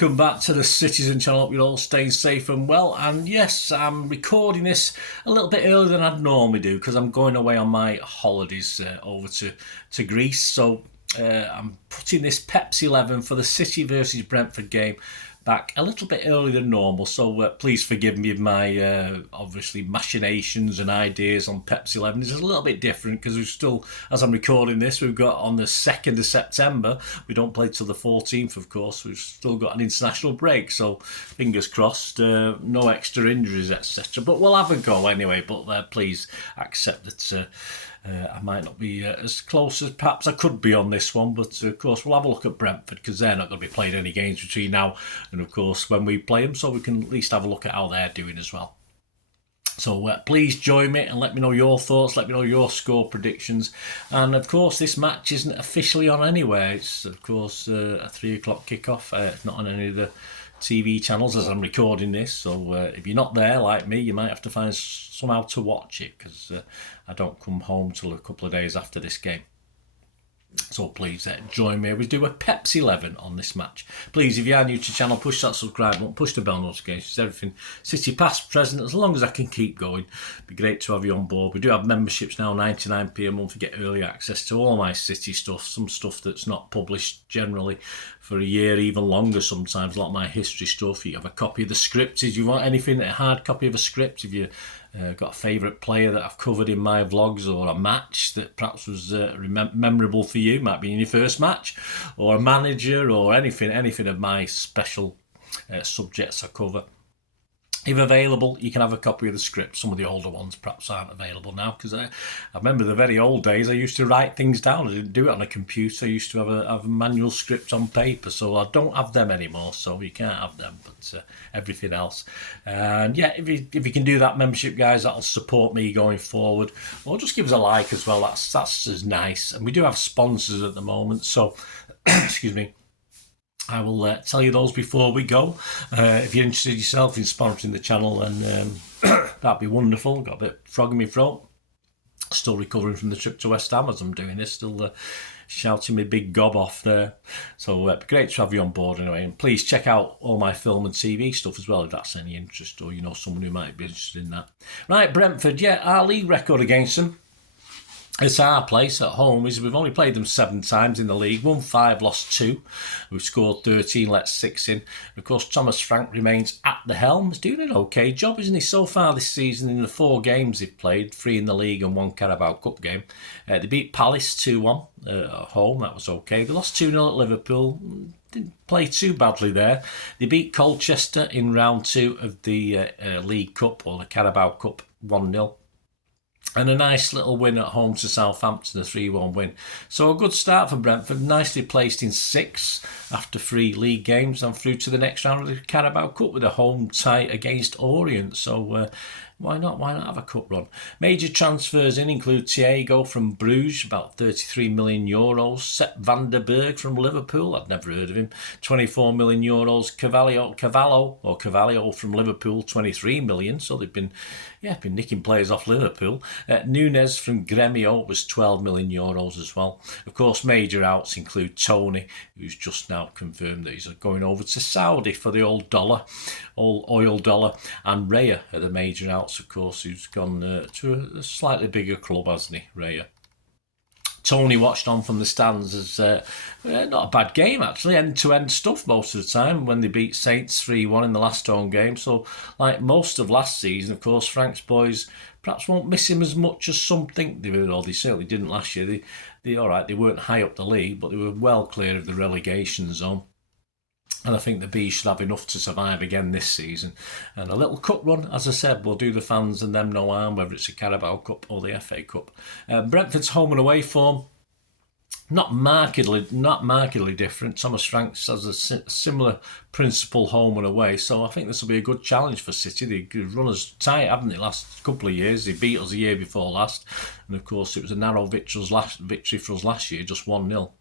welcome back to the Citizen channel. Hope you're all staying safe and well. And yes, I'm recording this a little bit earlier than I'd normally do because I'm going away on my holidays over to Greece. So I'm putting this Pepsi 11 for the City versus Brentford game back a little bit earlier than normal, so please forgive me of my obviously machinations and ideas on Pepsi 11. It's a little bit different because we've still, as I'm recording this, we've got on the 2nd of September, we don't play till the 14th, of course. We've still got an international break, so fingers crossed, no extra injuries, etc. But we'll have a go anyway. But please accept that I might not be as close as perhaps I could be on this one, but of course we'll have a look at Brentford because they're not going to be playing any games between now and of course when we play them, so we can at least have a look at how they're doing as well. So please join me and let me know your thoughts, let me know your score predictions. And of course this match isn't officially on anywhere. It's of course a 3 o'clock kickoff. It's not on any of the TV channels as I'm recording this, so if you're not there like me, you might have to find somehow to watch it because I don't come home till a couple of days after this game. So please join me. We do a Pepsi 11 on this match. Please, if you are new to the channel, push that subscribe button, push the bell notifications, everything City past, present, as long as I can keep going. It'd be great to have you on board. We do have memberships now, 99p a month. You get early access to all my City stuff, some stuff that's not published generally for a year, even longer sometimes, a lot of my history stuff. You have a copy of the script if you want anything, a hard copy of a script if you got a favourite player that I've covered in my vlogs, or a match that perhaps was memorable for you, might be in your first match, or a manager, or anything of my special subjects I cover. If available, you can have a copy of the script. Some of the older ones perhaps aren't available now because I remember the very old days I used to write things down. I didn't do it on a computer. I used to have a manual script on paper, so I don't have them anymore, so you can't have them, but everything else. And yeah, if you can do that, membership guys, that'll support me going forward. Or just give us a like as well, that's as nice. And we do have sponsors at the moment, so excuse me, I will tell you those before we go. If you're interested yourself in sponsoring the channel, then that'd be wonderful. Got a bit of frog in my throat. Still recovering from the trip to West Ham as I'm doing this. Still shouting my big gob off there. So great to have you on board anyway. And please check out all my film and TV stuff as well if that's any interest, or you know someone who might be interested in that. Right, Brentford, yeah, our league record against them. It's our place at home. We've only played them 7 times in the league, won 5, lost 2. We've scored 13, let 6 in. Of course, Thomas Frank remains at the helm. He's doing an okay job, isn't he, so far this season in the 4 games they've played, 3 in the league and 1 Carabao Cup game. They beat Palace 2-1 at home. That was okay. They lost 2-0 at Liverpool. Didn't play too badly there. They beat Colchester in round 2 of the League Cup, or the Carabao Cup, 1-0. And a nice little win at home to Southampton, a 3-1 win. So a good start for Brentford, nicely placed in 6th after 3 league games and through to the next round of the Carabao Cup with a home tie against Orient. So why not have a cup run? Major transfers include Thiago from Bruges, about €33 million. Sepp van der Berg from Liverpool, I'd never heard of him, €24 million. Cavallo from Liverpool, €23 million. So they've been nicking players off Liverpool. Nunes from Gremio was €12 million as well. Of course, major outs include Tony, who's just now confirmed that he's going over to Saudi for the old oil dollar, and Raya are the major outs, of course, who's gone to a slightly bigger club, hasn't he, Raya? Tony watched on from the stands as not a bad game, actually, end-to-end stuff most of the time when they beat Saints 3-1 in the last home game. So, like most of last season, of course, Frank's boys perhaps won't miss him as much as some think they will, or they certainly didn't last year. They weren't high up the league, but they were well clear of the relegation zone. And I think the Bees should have enough to survive again this season. And a little cup run, as I said, will do the fans and them no harm, whether it's a Carabao Cup or the FA Cup. Brentford's home and away form, not markedly different. Thomas Franks has a similar principle home and away, so I think this will be a good challenge for City. They run us tight, haven't they, last couple of years? They beat us the year before last, and of course it was a narrow victory for us last year, just 1-0.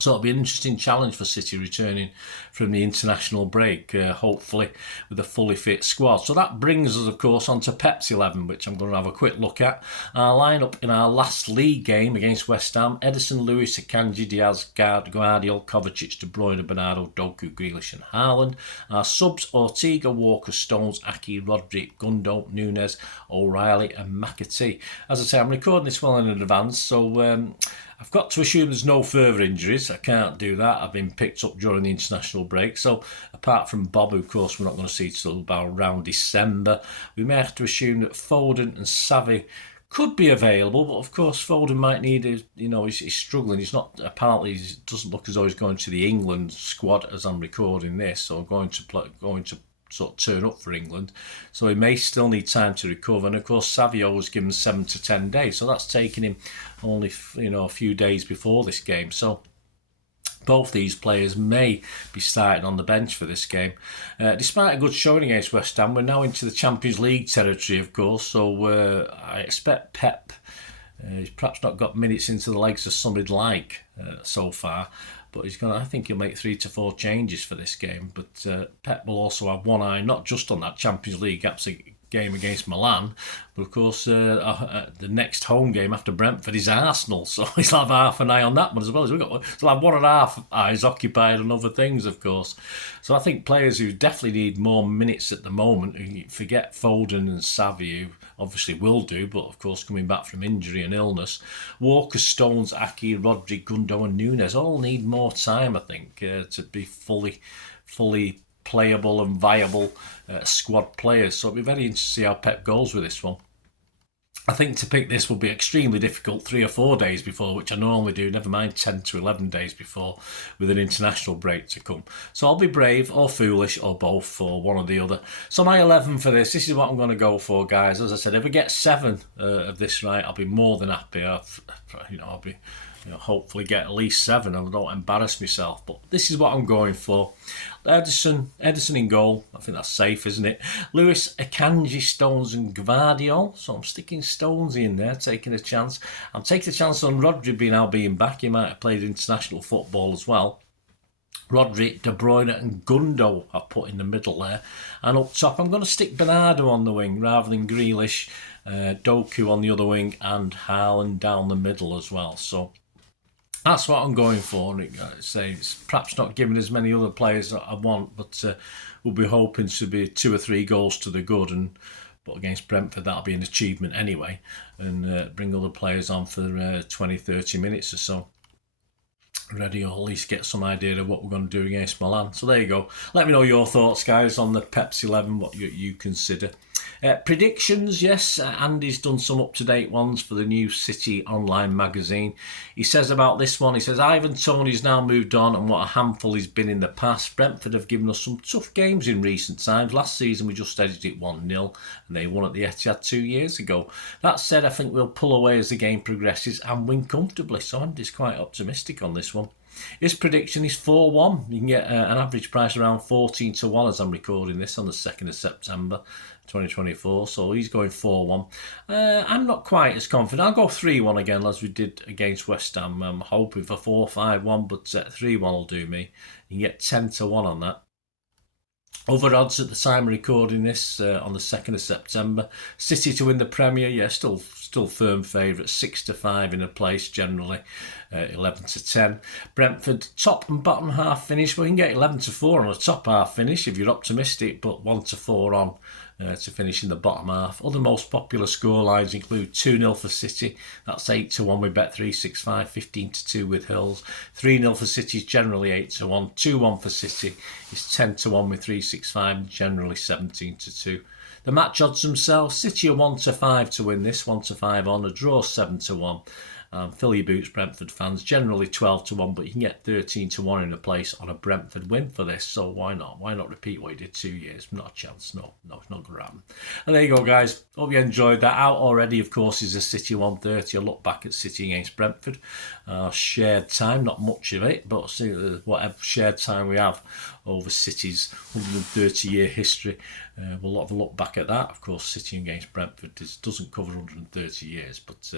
So it'll be an interesting challenge for City returning from the international break, hopefully with a fully fit squad. So that brings us, of course, on to Pep's 11, which I'm going to have a quick look at. Our lineup in our last league game against West Ham: Ederson, Lewis, Akanji, Diaz, Guardiola, Kovacic, De Bruyne, Bernardo, Doku, Grealish and Haaland. Our subs: Ortega, Walker, Stones, Aki, Rodri, Gundo, Nunes, O'Reilly and McAtee. As I say, I'm recording this well in advance, so I've got to assume there's no further injuries. I can't do that. I've been picked up during the international break. So apart from Bob, who of course we're not going to see till about around December, we may have to assume that Foden and Savvy could be available. But of course Foden might need he's struggling. He's not, apparently he doesn't look as though he's going to the England squad as I'm recording this. So going to sort of turn up for England, so he may still need time to recover. And of course Savio was given 7 to 10 days, so that's taken him only a few days before this game. So both these players may be starting on the bench for this game. Despite a good showing against West Ham, we're now into the Champions League territory, of course, so I expect Pep, he's perhaps not got minutes into the legs as some would like so far, but I think he'll make 3 to 4 changes for this game. But Pep will also have one eye not just on that Champions League game against Milan, but of course the next home game after Brentford is Arsenal, so he'll have half an eye on that one as well. He'll have 1.5 eyes occupied on other things, of course. So I think players who definitely need more minutes at the moment, forget Foden and Savio, who obviously will do, but of course coming back from injury and illness, Walker, Stones, Aki, Rodri, Gundo and Nunes all need more time, I think, to be fully playable and viable squad players. So it'll be very interesting to see how Pep goes with this one. I think to pick this will be extremely difficult 3 or 4 days before, which I normally do, never mind 10 to 11 days before, with an international break to come. So I'll be brave or foolish or both, or one or the other. So my 11 for this is what I'm going to go for, guys. As I said, if I get 7 of this right, I'll be more than happy. I'll be hopefully get at least 7 and I don't embarrass myself. But this is what I'm going for. Ederson in goal. I think that's safe, isn't it? Lewis, Akanji, Stones and Gvardiol. So I'm sticking Stones in there, taking a chance. I'm taking a chance on Rodri being back. He might have played international football as well. Rodri, De Bruyne and Gundo I've put in the middle there. And up top, I'm going to stick Bernardo on the wing rather than Grealish, Doku on the other wing and Haaland down the middle as well. So that's what I'm going for. It's perhaps not giving as many other players that I want, but we'll be hoping to be 2 or 3 goals to the good. But against Brentford, that'll be an achievement anyway. And bring other players on for 20-30 minutes or so. Ready, or at least get some idea of what we're going to do against Milan. So there you go. Let me know your thoughts, guys, on the Pepsi 11, what you consider. Predictions, yes, Andy's done some up-to-date ones for the new City online magazine. He says about this one, he says, Ivan Toney's now moved on and what a handful he's been in the past. Brentford have given us some tough games in recent times. Last season we just edited it 1-0 and they won at the Etihad 2 years ago. That said, I think we'll pull away as the game progresses and win comfortably. So Andy's quite optimistic on this one. His prediction is 4-1. You can get an average price around 14 to 1 as I'm recording this on the 2nd of September 2024. So he's going 4-1. I'm not quite as confident. I'll go 3-1 again as we did against West Ham. I'm hoping for 4-5-1, but 3-1 will do me. You can get 10 to 1 on that. Other odds at the time of recording this on the 2nd of September. City to win the Premier, yeah, still firm favourite, 6 to 5 in a place generally, 11 to 10. Brentford top and bottom half finish. Well, you can get 11 to 4 on a top half finish if you're optimistic, but 1 to 4 on to finish in the bottom half. Other most popular scorelines include 2-0 for City, that's 8 to 1 with Bet365, 15 to 2 with Hills. 3-0 for City is generally 8 to 1. 2-1 for City is 10 to 1 with 365, generally 17 to 2. The match odds themselves, City are 1 to 5 to win this, 1 to 5 on, a draw 7 to 1. Fill your boots, Brentford fans, generally 12 to 1, but you can get 13 to 1 in a place on a Brentford win for this, so why not? Why not repeat what you did 2 years? Not a chance, no, it's not going to happen. And there you go, guys. Hope you enjoyed that. Out already, of course, is a City 130. A look back at City against Brentford. Shared time, not much of it, but see whatever shared time we have over City's 130-year history. We'll have a look back at that. Of course, City against Brentford doesn't cover 130 years, but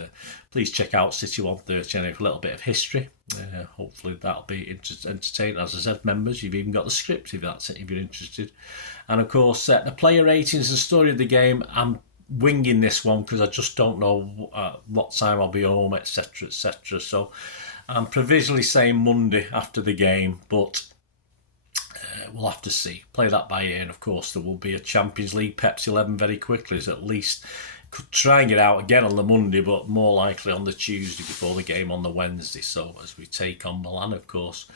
please check out City 130 and a little bit of history. Hopefully that'll be entertaining. As I said, members, you've even got the script if you're interested. And of course, the player ratings, the story of the game. I'm winging this one because I just don't know what time I'll be home, etc, etc. So I'm provisionally saying Monday after the game, but we'll have to see. Play that by ear. And of course there will be a Champions League Pepsi 11 very quickly, as at least could try and get out again on the Monday, but more likely on the Tuesday before the game on the Wednesday. So as we take on Milan, of course,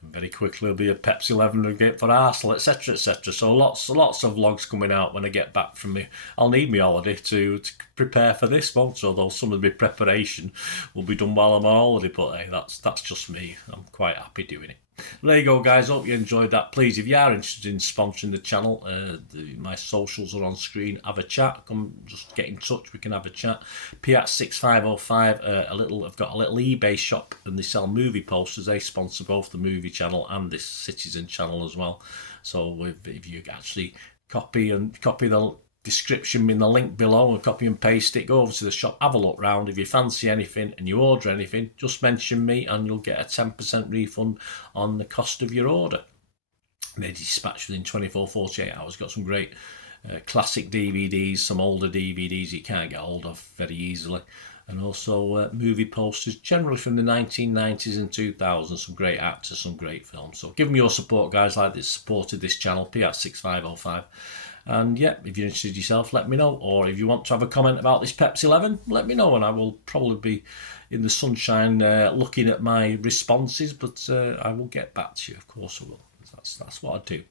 and very quickly there'll be a Pepsi 11 again for Arsenal, etc, etc. So lots of vlogs coming out when I get back from me. I'll need my holiday to prepare for this one, so although some of my preparation will be done while I'm on holiday, but hey, that's just me. I'm quite happy doing it. There you go, guys. Hope you enjoyed that. Please, if you are interested in sponsoring the channel, my socials are on screen. Have a chat. Come, just get in touch. We can have a chat. Piat6505. I've got a little eBay shop, and they sell movie posters. They sponsor both the movie channel and this Citizen channel as well. So if you actually copy the description in the link below and copy and paste it, go over to the shop, have a look round. If you fancy anything and you order anything, just mention me and you'll get a 10% refund on the cost of your order. They dispatch within 24-48 hours. Got some great classic DVDs, some older DVDs you can't get hold of very easily, and also movie posters generally from the 1990s and 2000s. Some great actors, some great films. So give them your support, guys, like this supported this channel, Piat6505. And yeah, if you're interested yourself, let me know. Or if you want to have a comment about this Pepsi 11, let me know, and I will probably be in the sunshine looking at my responses, but I will get back to you, of course I will. That's what I do.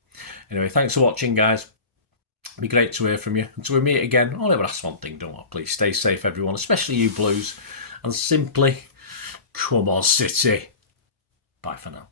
Anyway, thanks for watching, guys. It'd be great to hear from you. Until we meet again, I'll never ask one thing, don't I? Please stay safe, everyone, especially you Blues. And simply, come on, City. Bye for now.